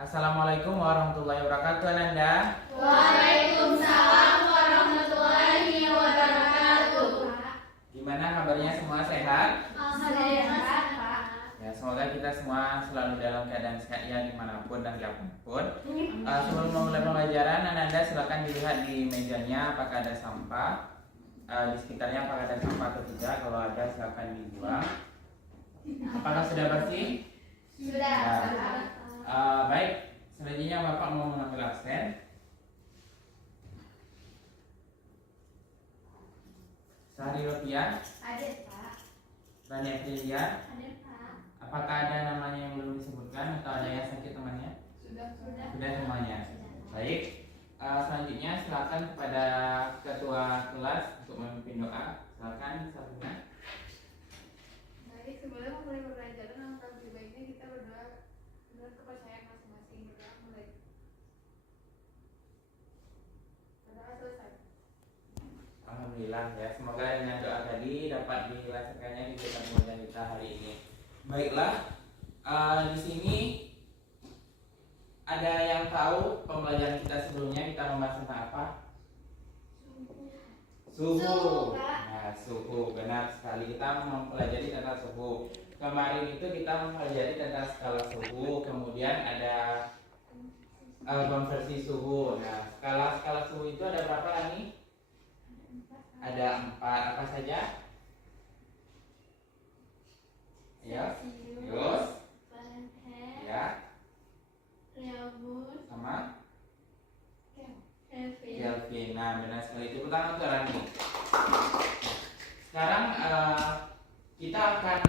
Assalamualaikum warahmatullahi wabarakatuh, Ananda. Waalaikumsalam warahmatullahi wabarakatuh. Gimana kabarnya, semua sehat? Sehat, Pak. Ya, semoga kita semua selalu dalam keadaan sehat ya, dimanapun dan kapanpun. Sebelum memulai pembelajaran, Ananda silakan dilihat di mejanya apakah ada sampah, di sekitarnya apakah ada sampah atau tidak. Kalau ada silakan dibuang. Apakah sudah bersih? Sudah. Baik, selanjutnya Bapak mau mengambil absen. Sehari Rofiah, Ada, Pak. Rani Aprilia, Ada, Pak. apakah ada namanya yang belum disebutkan atau ada yang sakit temannya? Sudah. Sudah semuanya. Baik, selanjutnya silakan kepada ketua kelas untuk memimpin doa. Silakan Sabrina. Baik, sebelum memulai pembelajaran, alangkah lebih baiknya kita berdoa menurut kepercayaan masing-masing. Berdoa mulai. Berdoa selesai. Alhamdulillah ya, semoga dengan doa tadi dapat dilaksanakannya kegiatan pembelajaran kita hari ini. Baiklah, di sini ada yang tahu pembelajaran kita sebelumnya kita membahas tentang apa? Suhu. Nah, suhu benar sekali, kita mempelajari tentang suhu. Kemarin itu kita mempelajari tentang skala suhu, kemudian ada konversi suhu. Nah, skala suhu itu ada berapa nih? Ada 4, apa saja? Ya, Celsius, Fahrenheit, ya, Kelvin, sama Kelvin. Kelvin. Nah, benar sekali, itu pertama untuk Rani. Sekarang kita akan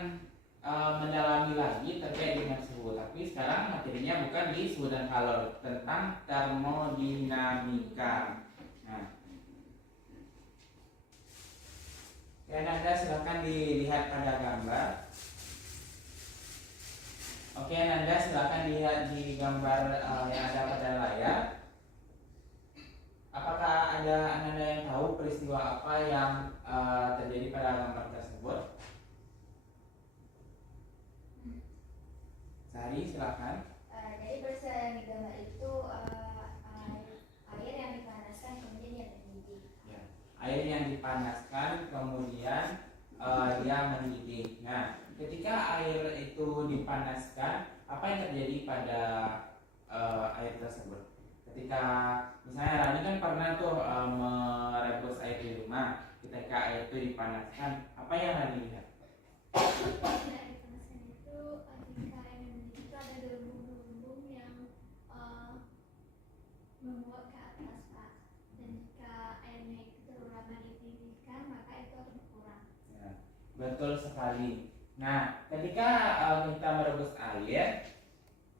mendalami lagi terkait dengan suhu, tapi sekarang materinya bukan di suhu dan kalor, tentang termodinamika. Nah, dan Anda silakan dilihat pada gambar. Oke, Anda silakan lihat di gambar yang ada pada layar. Apakah ada Anda yang tahu peristiwa apa yang terjadi pada gambar tersebut? Sari, silakan. Jadi persen di gambar itu air yang dipanaskan kemudian dia mendidih. Ya. Air yang dipanaskan kemudian dia mendidih. Nah, ketika air itu dipanaskan, apa yang terjadi pada air tersebut? Ketika misalnya Rani kan pernah tuh merebus air di rumah, ketika air itu dipanaskan, apa yang Rani lihat? Air dipanaskan itu ketika air mendidih itu ada gelembung-gelembung yang menguap ke atas, Pak. Dan jika airnya itu terlalu lama dididihkan, maka itu akan berkurang. Ya, betul sekali. Nah, ketika kita merebus air,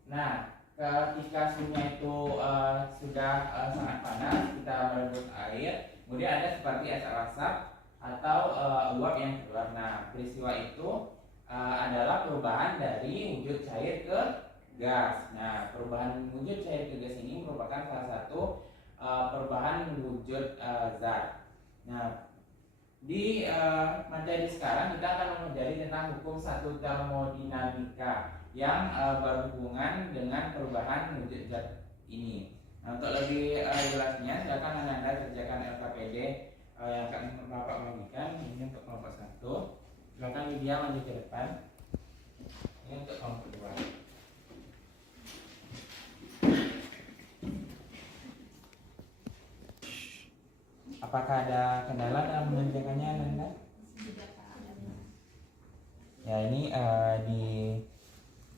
nah ketika suhunya itu sudah sangat panas, kita merebus air, kemudian ada seperti asap-asap atau uap yang keluar. Nah, peristiwa itu adalah perubahan dari wujud cair ke gas. Nah, perubahan wujud cair ke gas ini merupakan salah satu perubahan wujud zat. Nah, di materi sekarang kita akan mempelajari tentang hukum satu termodinamika yang berhubungan dengan perubahan wujud zat ini. Nah, untuk lebih jelasnya silakan Anda kerjakan LKPD yang akan Bapak bagikan. Ini untuk kelompok 1. Silakan Lydia maju ke depan. Ini untuk kelompok 2. Apakah ada kendala dalam mengerjakannya, Anda? Ya, ini di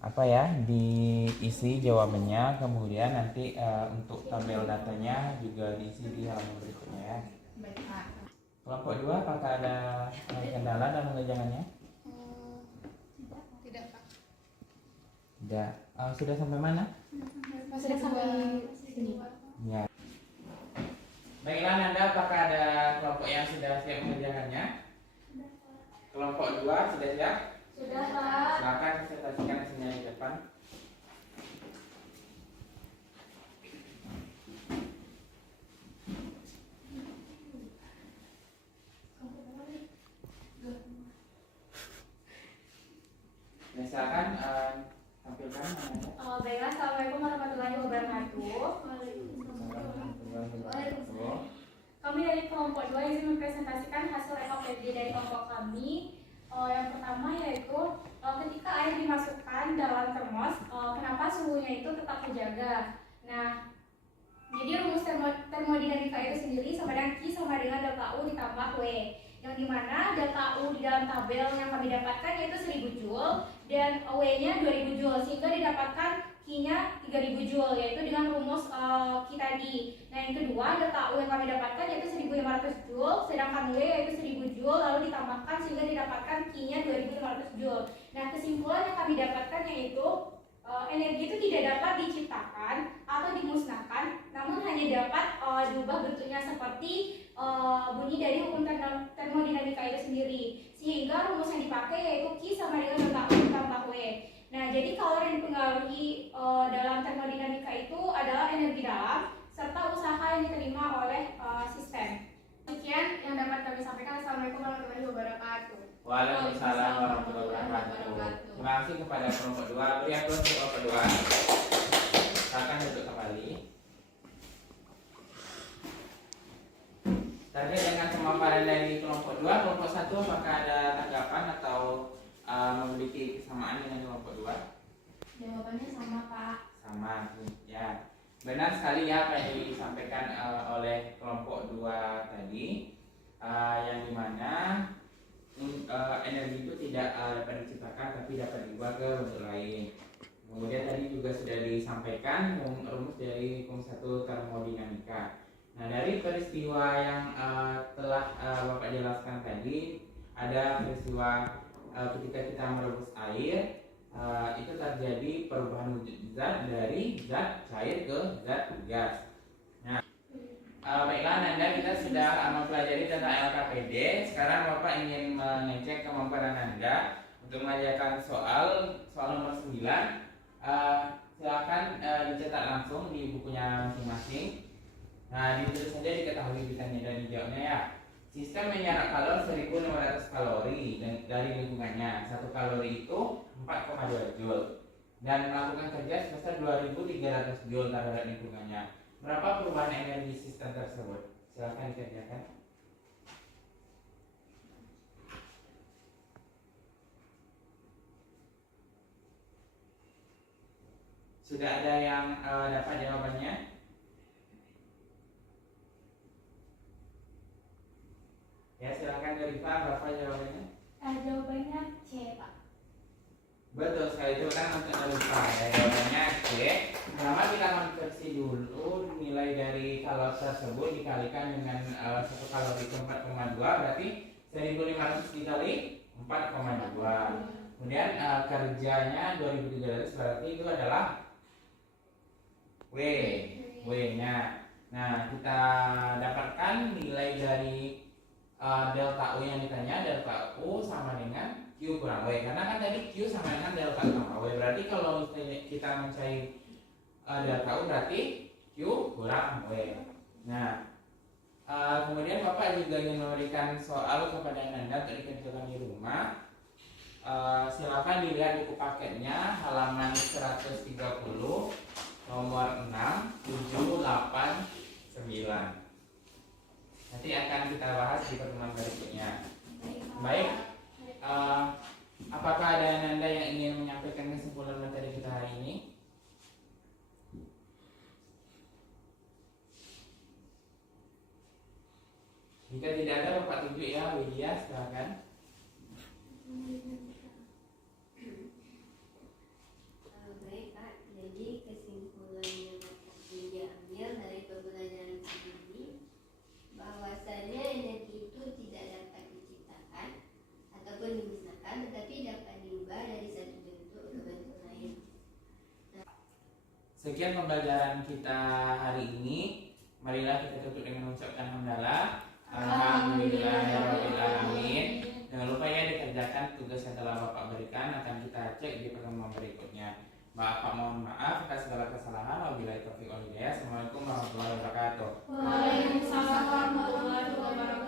apa ya, diisi jawabannya, kemudian nanti untuk tabel datanya juga diisi di halaman berikutnya ya. Baik, Pak. Kelompok 2, apakah ada kendala dalam mengerjakannya? Tidak, Pak. Tidak. Sudah sampai mana? Masih sampai sini. Ya. Baiklah, Nanda, apakah ada kelompok yang sudah siap mengerjakannya? Kelompok 2 sudah siap? Sudah, Pak. Silakan presentasikan hasilnya di depan. Ya, silakan tampilkan. Baiklah, Assalamualaikum warahmatullahi wabarakatuh. Waalaikumsalam. Kami dari kelompok 2 izin mempresentasikan hasil EKPD dari kelompok kami. Yang pertama yaitu ketika air dimasukkan dalam termos, kenapa suhunya itu tetap terjaga. Nah, jadi rumus termodinamika itu sendiri sama dengan Q sama dengan delta U ditambah W, yang dimana delta U di dalam tabel yang kami dapatkan yaitu 1000 Joule dan W-nya 2000 Joule, sehingga didapatkan Q-nya 3000 Joule, yaitu dengan rumus Q tadi. Nah, yang kedua delta U yang kami dapatkan yaitu 1500 Joule, sedangkan W yaitu 1000 Joule, lalu ditambahkan sehingga didapatkan Q-nya 2500 Joule. Nah, kesimpulan yang kami dapatkan yaitu energi itu tidak dapat diciptakan atau dimusnahkan, namun hanya dapat diubah bentuknya seperti bunyi dari hukum termodinamika itu sendiri, sehingga rumus yang dipakai yaitu Q sama dengan delta U ditambah W. Nah, jadi kalor yang dipengaruhi dalam termodinamika itu adalah energi dalam serta usaha yang diterima oleh sistem. Sekian yang dapat kami sampaikan. Assalamualaikum warahmatullahi wabarakatuh. Waalaikumsalam warahmatullahi wabarakatuh. Terima kasih kepada kelompok 2. Beri aplaus untuk kelompok 2. Silakan duduk kembali. Terkait dengan pemaparan dari kelompok 2, kelompok 1 apakah ada tanggapan atau memiliki kesamaan dengan kelompok 2? Jawabannya sama, Pak. Sama, ya. Benar sekali ya apa yang disampaikan oleh kelompok 2 tadi, yang dimana energi itu tidak dapat diciptakan tapi dapat diubah ke bentuk lain. Kemudian tadi juga sudah disampaikan rumus dari hukum 1 termodinamika. Nah, dari peristiwa yang telah Bapak jelaskan tadi, ada peristiwa ketika kita merebus air, itu terjadi perubahan wujud zat dari zat cair ke zat gas. Nah, baiklah Nanda, kita sudah mempelajari tentang LKPD. Sekarang Bapak ingin mengecek kemampuan Nanda untuk mengajarkan soal nomor 9. Silakan dicetak langsung di bukunya masing-masing. Nah, ditulis saja diketahui ditanya dan dijawabnya ya. Sistem menyerap kalori 1500 kalori dari lingkungannya. 1 kalori itu 4,2 Joule dan melakukan kerja sebesar 2300 Joule terhadap lingkungannya. Berapa perubahan energi sistem tersebut? Silakan dikerjakan. Sudah ada yang dapat jawabannya? Ya, silakan dari Pak, berapa jawabannya? Jawabannya C, Pak. Betul sekali, itu kan untuk lupa ya, jawabannya C. Pertama kita konversi dulu nilai dari kalori tersebut dikalikan dengan 1 kalori itu 4,2, berarti 1500 dikali 4,2. Kemudian kerjanya 2300, berarti itu adalah W-nya. Nah, kita dapatkan nilai dari delta U yang ditanya, delta U sama dengan Q kurang W, karena kan tadi Q sama dengan delta U tambah W, berarti kalau kita mencari delta U berarti Q kurang W. Nah, kemudian Bapak juga ingin memberikan soal kepada Nanda untuk dikerjakan di rumah. Silakan dilihat buku paketnya halaman 130 nomor 6, 7, 8, 9. Nanti akan kita bahas di pertemuan berikutnya. Baik, apakah ada Nanda yang ingin menyampaikan kesimpulan materi kita hari ini? Jika tidak ada, Bapak tunjuk ya, Widya, silakan. Baik Pak, jadi kesimpulan yang dapat diambil dari pembelajaran ini bahwasanya energi itu tidak dapat diciptakan ataupun dimusnahkan, tetapi dapat diubah dari satu bentuk ke bentuk lain. Sekian pembelajaran kita hari ini. Marilah kita tutup dengan mengucapkan hamdalah. Alhamdulillahirrahmanirrahim. Jangan lupa ya dikerjakan tugas yang telah Bapak berikan, akan kita cek di pertemuan berikutnya. Bapak mohon maaf atas segala kesalahan. Wabillahi taufiq wal hidayah. Assalamualaikum warahmatullahi wabarakatuh. Waalaikumsalam warahmatullahi wabarakatuh.